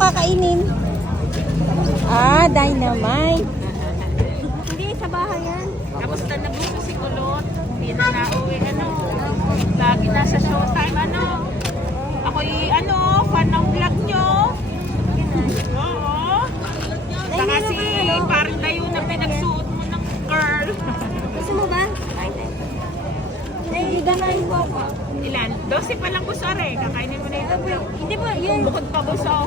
kakainin? Ah, dynamite. Hindi, sa bahay yan. Kamusta na buso si Kulot? Hindi na nauwi, ano. Lagi nasa showtime, ano. Ako'y, fan ng vlog nyo. Oo. Saka si parang tayo na pinagsuot mo ng girl. Gusto mo ba? Ay, ganahin po ako. Ilan? 12 pa lang buso, re. Kakainin mo na ito. Hindi po, yun. Bukod pa buso.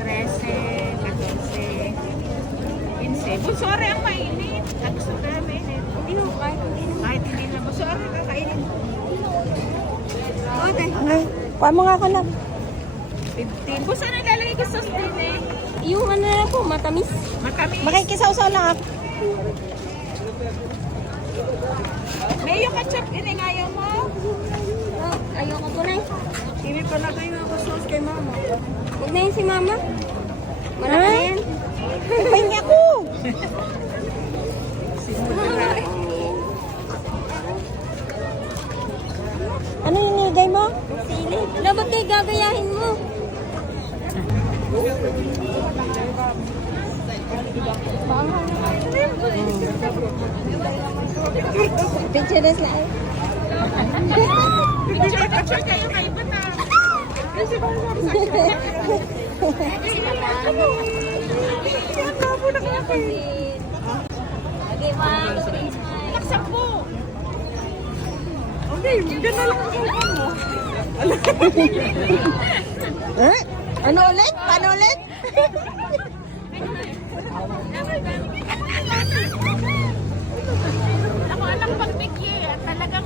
13, 14, 15. Buso, re, ang mainit. Gusto ko na mainit. Hindi mo, kahit hindi na. Kahit hindi na buso, re, kakainin. Oo, tayo. Ay, kuha mo nga ako lang. 15. Buso na lalagay ko sauce din eh. Yung ano na po, matamis. Matamis. Makikisaw-saw lang ako. May yung ketchup, iningayaw mo. Oh, ayoko po na eh. Hindi pa lagay nga ako sauce kay mama. Huwag na yun si mama. Malaki na yan. Pahingi ako. Ano yung nilagay mo? Sili. Wala, ba't kayo gagayahin mo? Pictures na ay. Picture kayo kay Bata. Kasi ba sa Okay, one, two, three, smile. Laksan po. Okay, ganda lang ang upan mo. Eh? Ano ulit? Paano ulit? Ako alam pag Vicky, talagang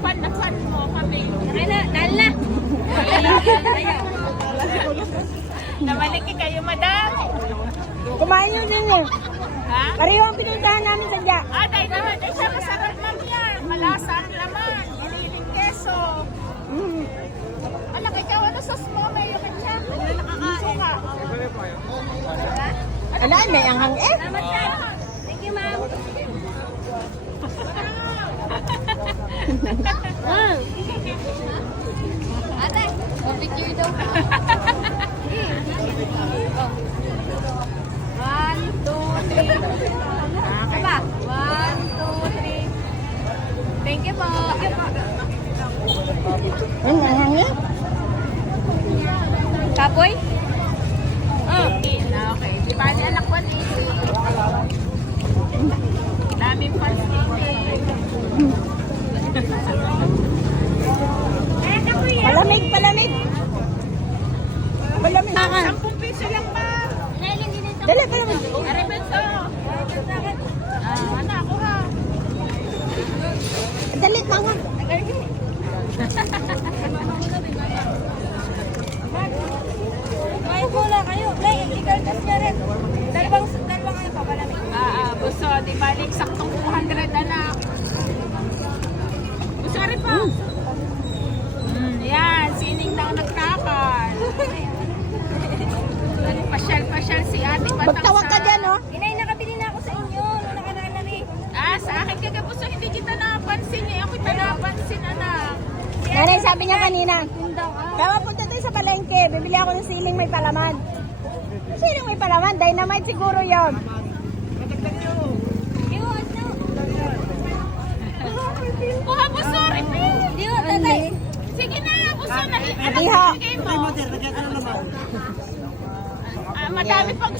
fan na fan mo kami. Okay na, dahil na. Namaliki kayo, madam. Kumain nyo din eh. Ha? Pareho ang pinuntahan namin sa Jack. Ah, dahil naman, siya masarap lang yan. Malasa ang laman. Ililing keso. Anak, ikaw ano sauce mo? May yung ketchup. Hindi na nakakain. Ka. Ala, may anghang eh. Salamat ka. Thank you, ma'am. Ma'am. Ate, picture daw. One, two, three. Apa? One, two, three. Thank you po. Ang anghang eh. Kapoy? Okay. Di ba ni anak 180? Daming pansin. Palamig, palamig. Palamig. 10 piso lang ba? Dali, palamig. Aribenso. Anak ko ha. Dali, tangan. Kain muna kayo. Nay, ikaltas niya rin. Dalawang kayo pa pala. Buso, di balik saktong 200 anak. Buso rin po. Yan, sining na nagtakal. Pasyal-pasyal si ate Batang. Magtawag ka dyan, oh. Inay, nakabili na ako sa inyo. Nung nakaraan na rin. Sa akin kaga Buso, hindi kita napansin eh. Ako kita napansin, anak. Nanay, sabi niya kanina. Tinda ka. Kaya punta tayo sa palengke. Bibili ako ng siling may palaman. Siling may palaman? Dynamite siguro yun. Yun, no. Kuha Buso, refill. Yun, tatay. Sige na, Buso. Anak, Iha. bigay mo. Madami pang